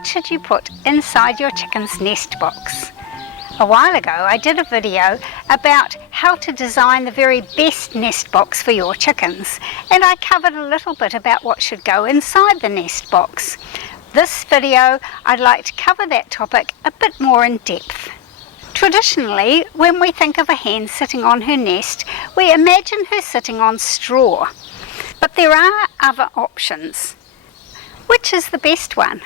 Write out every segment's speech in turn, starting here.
what should you put inside your chicken's nest box? A while ago I did a video about how to design the very best nest box for your chickens, and I covered a little bit about what should go inside the nest box. This video I'd like to cover that topic a bit more in depth. Traditionally, when we think of a hen sitting on her nest, we imagine her sitting on straw. But there are other options. Which is the best one?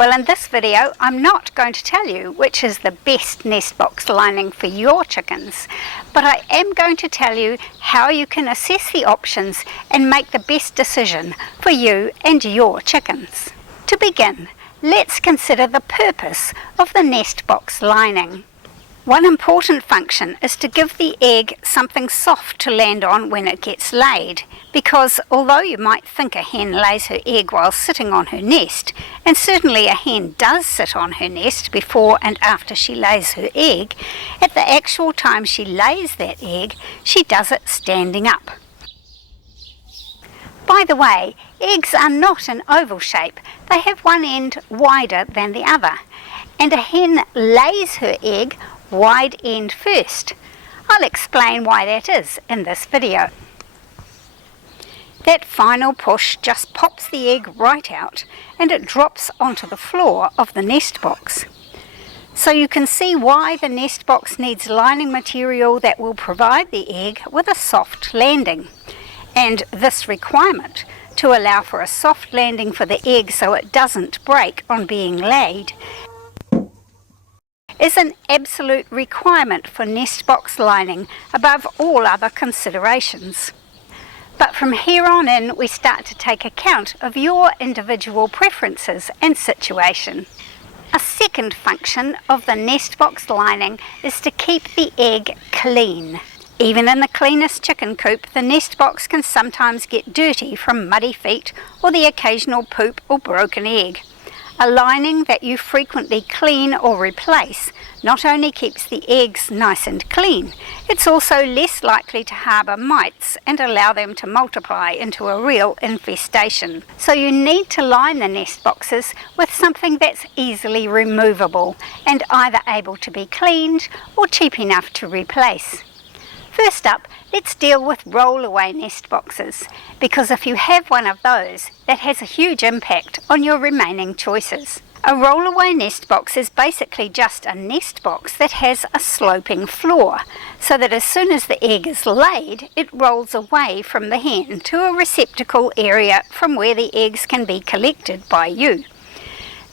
Well, in this video I'm not going to tell you which is the best nest box lining for your chickens, but I am going to tell you how you can assess the options and make the best decision for you and your chickens. To begin, let's consider the purpose of the nest box lining. One important function is to give the egg something soft to land on when it gets laid, because although you might think a hen lays her egg while sitting on her nest, and certainly a hen does sit on her nest before and after she lays her egg, at the actual time she lays that egg, she does it standing up. By the way, eggs are not an oval shape. They have one end wider than the other, and a hen lays her egg wide end first. I'll explain why that is in this video. That final push just pops the egg right out and it drops onto the floor of the nest box. So you can see why the nest box needs lining material that will provide the egg with a soft landing. And this requirement to allow for a soft landing for the egg so it doesn't break on being laid is an absolute requirement for nest box lining above all other considerations. But from here on in, we start to take account of your individual preferences and situation. A second function of the nest box lining is to keep the egg clean. Even in the cleanest chicken coop, the nest box can sometimes get dirty from muddy feet or the occasional poop or broken egg. A lining that you frequently clean or replace not only keeps the eggs nice and clean, it's also less likely to harbour mites and allow them to multiply into a real infestation. So you need to line the nest boxes with something that's easily removable and either able to be cleaned or cheap enough to replace. First up, let's deal with roll-away nest boxes, because if you have one of those, that has a huge impact on your remaining choices. A roll-away nest box is basically just a nest box that has a sloping floor, so that as soon as the egg is laid, it rolls away from the hen to a receptacle area from where the eggs can be collected by you.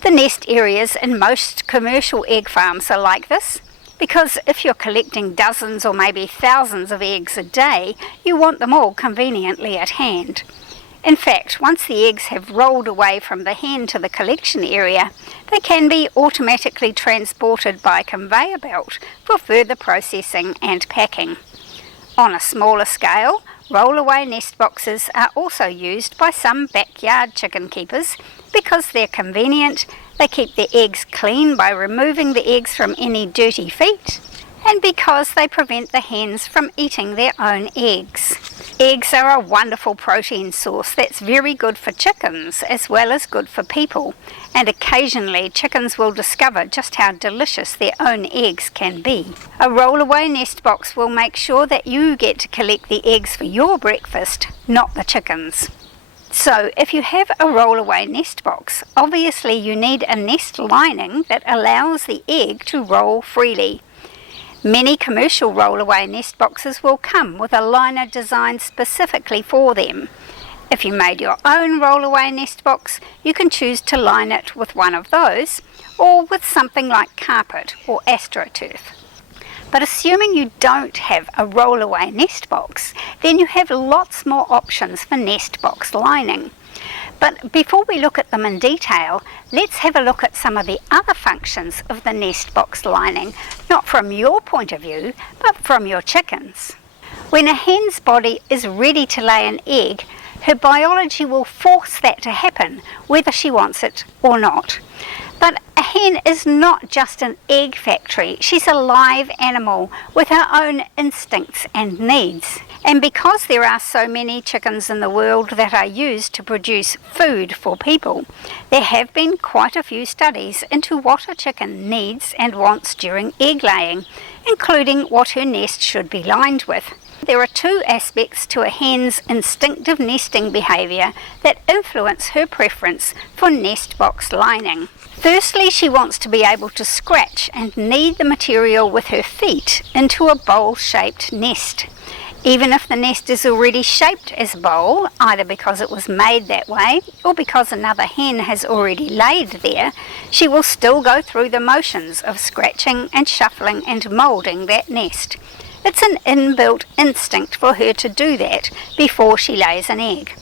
The nest areas in most commercial egg farms are like this, because if you're collecting dozens or maybe thousands of eggs a day, you want them all conveniently at hand. In fact, once the eggs have rolled away from the hen to the collection area, they can be automatically transported by conveyor belt for further processing and packing. On a smaller scale, roll-away nest boxes are also used by some backyard chicken keepers because they're convenient, they keep their eggs clean by removing the eggs from any dirty feet, and because they prevent the hens from eating their own eggs. Eggs are a wonderful protein source that's very good for chickens as well as good for people, and occasionally chickens will discover just how delicious their own eggs can be. A roll-away nest box will make sure that you get to collect the eggs for your breakfast, not the chickens. So if you have a roll-away nest box, obviously you need a nest lining that allows the egg to roll freely. Many commercial roll-away nest boxes will come with a liner designed specifically for them. If you made your own roll-away nest box, you can choose to line it with one of those or with something like carpet or astroturf. But assuming you don't have a roll-away nest box, then you have lots more options for nest box lining. But before we look at them in detail, let's have a look at some of the other functions of the nest box lining, not from your point of view, but from your chickens. When a hen's body is ready to lay an egg, her biology will force that to happen, whether she wants it or not. But a hen is not just an egg factory. She's a live animal with her own instincts and needs. And because there are so many chickens in the world that are used to produce food for people, there have been quite a few studies into what a chicken needs and wants during egg laying, including what her nest should be lined with. There are two aspects to a hen's instinctive nesting behaviour that influence her preference for nest box lining. Firstly, she wants to be able to scratch and knead the material with her feet into a bowl-shaped nest. Even if the nest is already shaped as a bowl, either because it was made that way or because another hen has already laid there, she will still go through the motions of scratching and shuffling and moulding that nest. It's an inbuilt instinct for her to do that before she lays an egg.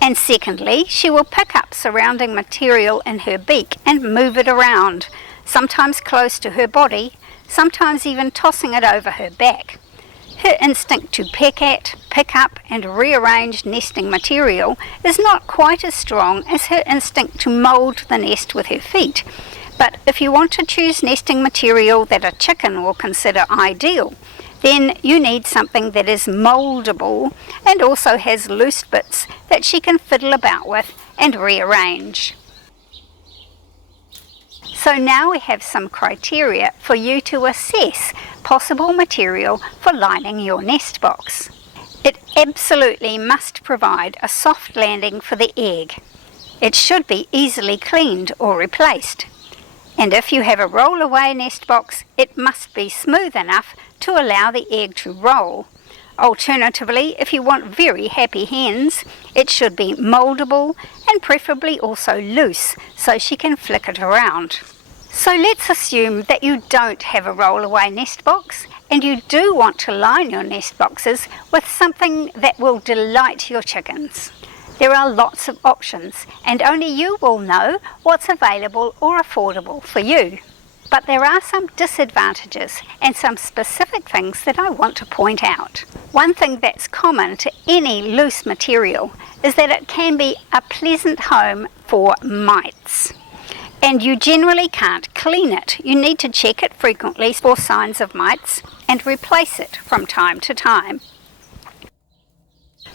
And secondly, she will pick up surrounding material in her beak and move it around, sometimes close to her body, sometimes even tossing it over her back. Her instinct to peck at, pick up and rearrange nesting material is not quite as strong as her instinct to mould the nest with her feet. But if you want to choose nesting material that a chicken will consider ideal, then you need something that is mouldable and also has loose bits that she can fiddle about with and rearrange. So now we have some criteria for you to assess possible material for lining your nest box. It absolutely must provide a soft landing for the egg. It should be easily cleaned or replaced. And if you have a roll-away nest box, it must be smooth enough to allow the egg to roll. Alternatively, if you want very happy hens, it should be mouldable and preferably also loose so she can flick it around. So let's assume that you don't have a roll-away nest box and you do want to line your nest boxes with something that will delight your chickens. There are lots of options and only you will know what's available or affordable for you. But there are some disadvantages and some specific things that I want to point out. One thing that's common to any loose material is that it can be a pleasant home for mites. And you generally can't clean it. You need to check it frequently for signs of mites and replace it from time to time.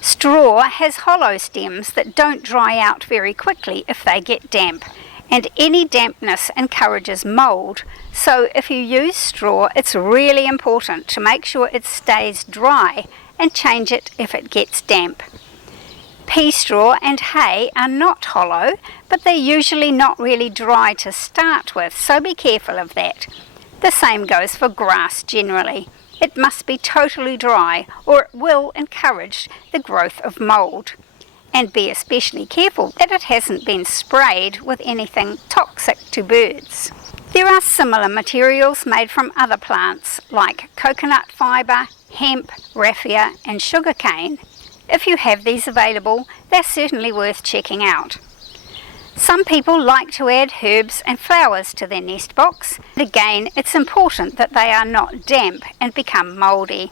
Straw has hollow stems that don't dry out very quickly if they get damp, and any dampness encourages mould, so if you use straw it's really important to make sure it stays dry and change it if it gets damp. Pea straw and hay are not hollow, but they're usually not really dry to start with, so be careful of that. The same goes for grass generally. It must be totally dry or it will encourage the growth of mould. And be especially careful that it hasn't been sprayed with anything toxic to birds. There are similar materials made from other plants like coconut fibre, hemp, raffia and sugarcane. If you have these available, they're certainly worth checking out. Some people like to add herbs and flowers to their nest box. Again, it's important that they are not damp and become mouldy.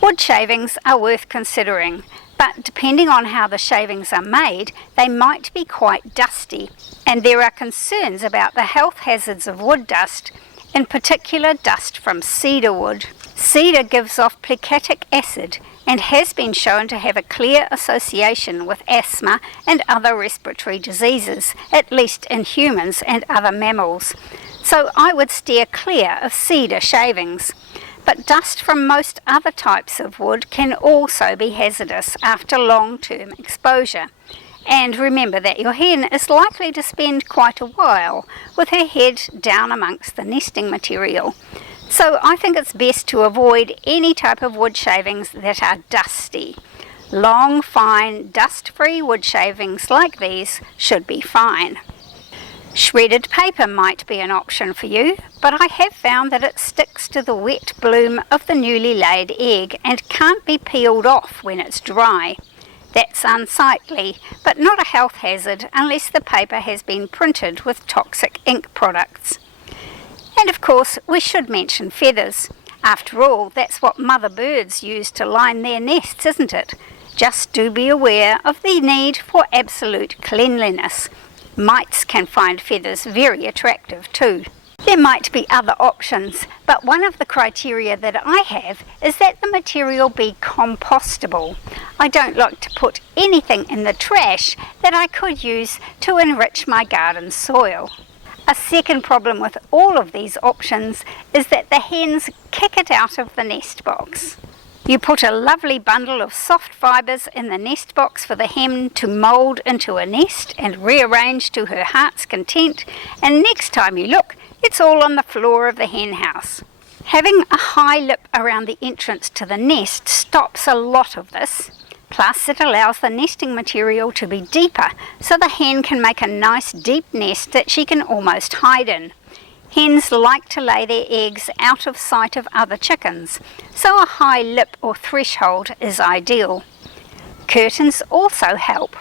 Wood shavings are worth considering, but depending on how the shavings are made, they might be quite dusty, and there are concerns about the health hazards of wood dust, in particular dust from cedar wood. Cedar gives off plicatic acid and has been shown to have a clear association with asthma and other respiratory diseases, at least in humans and other mammals. So I would steer clear of cedar shavings. But dust from most other types of wood can also be hazardous after long-term exposure. And remember that your hen is likely to spend quite a while with her head down amongst the nesting material. So I think it's best to avoid any type of wood shavings that are dusty. Long, fine, dust-free wood shavings like these should be fine. Shredded paper might be an option for you, but I have found that it sticks to the wet bloom of the newly laid egg and can't be peeled off when it's dry. That's unsightly, but not a health hazard unless the paper has been printed with toxic ink products. And of course, we should mention feathers. After all, that's what mother birds use to line their nests, isn't it? Just do be aware of the need for absolute cleanliness. Mites can find feathers very attractive too. There might be other options, but one of the criteria that I have is that the material be compostable. I don't like to put anything in the trash that I could use to enrich my garden soil. A second problem with all of these options is that the hens kick it out of the nest box. You put a lovely bundle of soft fibres in the nest box for the hen to mould into a nest and rearrange to her heart's content, and next time you look, it's all on the floor of the hen house. Having a high lip around the entrance to the nest stops a lot of this. Plus, it allows the nesting material to be deeper, so the hen can make a nice deep nest that she can almost hide in. Hens like to lay their eggs out of sight of other chickens, so a high lip or threshold is ideal. Curtains also help.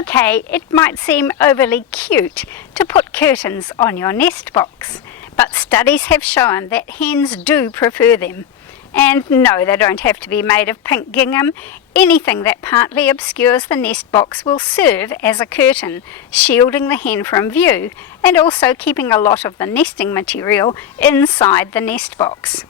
Okay, it might seem overly cute to put curtains on your nest box, but studies have shown that hens do prefer them. And no, they don't have to be made of pink gingham. Anything that partly obscures the nest box will serve as a curtain, shielding the hen from view and also keeping a lot of the nesting material inside the nest box.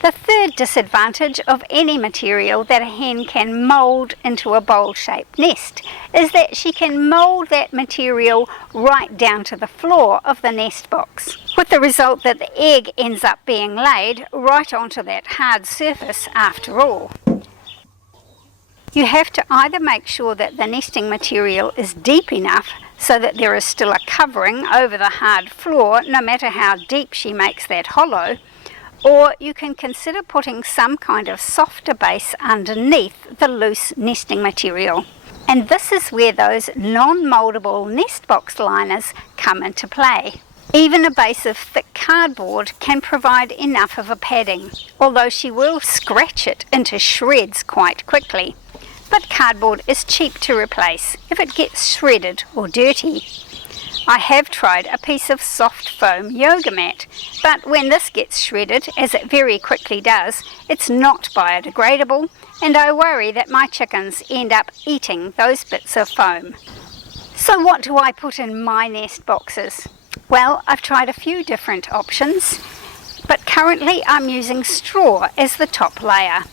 The third disadvantage of any material that a hen can mould into a bowl-shaped nest is that she can mould that material right down to the floor of the nest box, with the result that the egg ends up being laid right onto that hard surface after all. You have to either make sure that the nesting material is deep enough so that there is still a covering over the hard floor no matter how deep she makes that hollow, or you can consider putting some kind of softer base underneath the loose nesting material. And this is where those non-mouldable nest box liners come into play. Even a base of thick cardboard can provide enough of a padding, although she will scratch it into shreds quite quickly. But cardboard is cheap to replace if it gets shredded or dirty. I have tried a piece of soft foam yoga mat, but when this gets shredded, as it very quickly does, it's not biodegradable, and I worry that my chickens end up eating those bits of foam. So what do I put in my nest boxes? Well, I've tried a few different options, but currently I'm using straw as the top layer.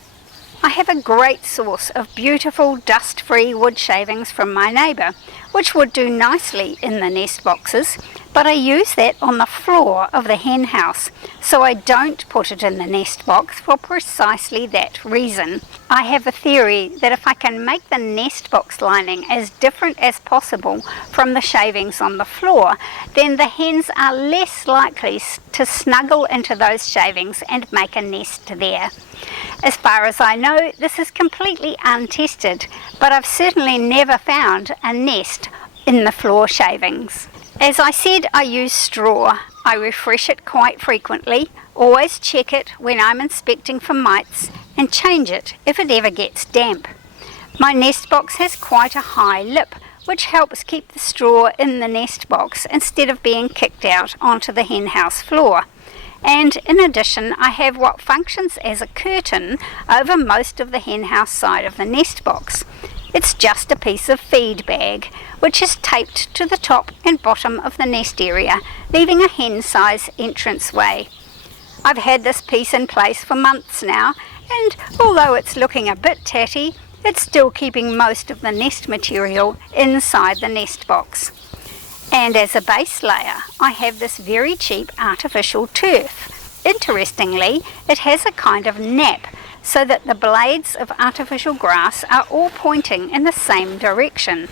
I have a great source of beautiful dust-free wood shavings from my neighbour, which would do nicely in the nest boxes, but I use that on the floor of the hen house, so I don't put it in the nest box for precisely that reason. I have a theory that if I can make the nest box lining as different as possible from the shavings on the floor, then the hens are less likely to snuggle into those shavings and make a nest there. As far as I know, this is completely untested, but I've certainly never found a nest in the floor shavings. As I said, I use straw. I refresh it quite frequently, always check it when I'm inspecting for mites, and change it if it ever gets damp. My nest box has quite a high lip, which helps keep the straw in the nest box instead of being kicked out onto the hen house floor. And in addition, I have what functions as a curtain over most of the hen house side of the nest box. It's just a piece of feed bag, which is taped to the top and bottom of the nest area, leaving a hen-size entranceway. I've had this piece in place for months now, and although it's looking a bit tatty, it's still keeping most of the nest material inside the nest box. And as a base layer, I have this very cheap artificial turf. Interestingly, it has a kind of nap, so that the blades of artificial grass are all pointing in the same direction.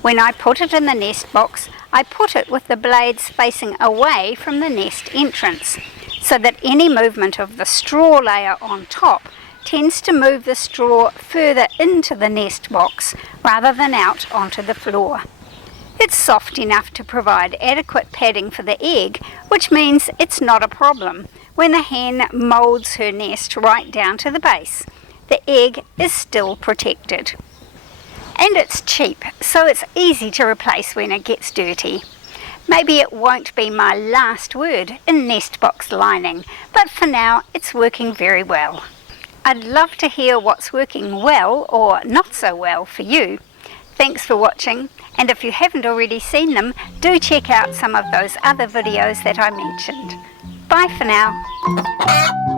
When I put it in the nest box, I put it with the blades facing away from the nest entrance, so that any movement of the straw layer on top tends to move the straw further into the nest box rather than out onto the floor. It's soft enough to provide adequate padding for the egg, which means it's not a problem when the hen moulds her nest right down to the base. The egg is still protected. And it's cheap, so it's easy to replace when it gets dirty. Maybe it won't be my last word in nest box lining, but for now it's working very well. I'd love to hear what's working well or not so well for you. Thanks for watching, and if you haven't already seen them, do check out some of those other videos that I mentioned. Bye for now.